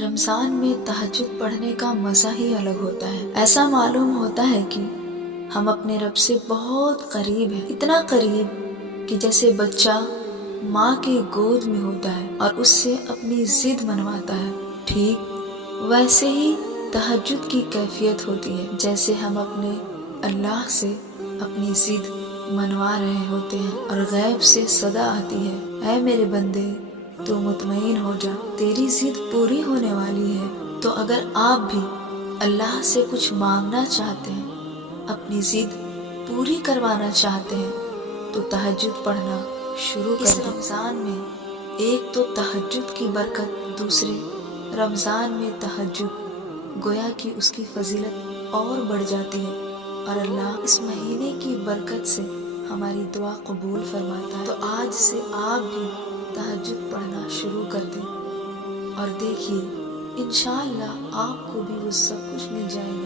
رمضان میں تہجد پڑھنے کا مزہ ہی الگ ہوتا ہے۔ ایسا معلوم ہوتا ہے کہ ہم اپنے رب سے بہت قریب ہیں، اتنا قریب کہ جیسے بچہ ماں کی گود میں ہوتا ہے اور اس سے اپنی ضد منواتا ہے، ٹھیک ویسے ہی تہجد کی کیفیت ہوتی ہے، جیسے ہم اپنے اللہ سے اپنی ضد منوا رہے ہوتے ہیں اور غیب سے صدا آتی ہے، اے میرے بندے تو مطمئن ہو جا، تیری ضد پوری ہونے والی ہے۔ تو اگر آپ بھی اللہ سے کچھ مانگنا چاہتے ہیں، اپنی ضد پوری کروانا چاہتے ہیں، تو تہجد پڑھنا شروع کر دیں۔ اس رمضان میں ایک تو تہجد کی برکت، دوسرے رمضان میں تہجد گویا کہ اس کی فضیلت اور بڑھ جاتی ہے اور اللہ اس مہینے کی برکت سے ہماری دعا قبول فرماتا ہے۔ تو آج سے آپ بھی تہجد پڑھنا شروع کر دیں اور دیکھیے انشاءاللہ آپ کو بھی وہ سب کچھ مل جائے گا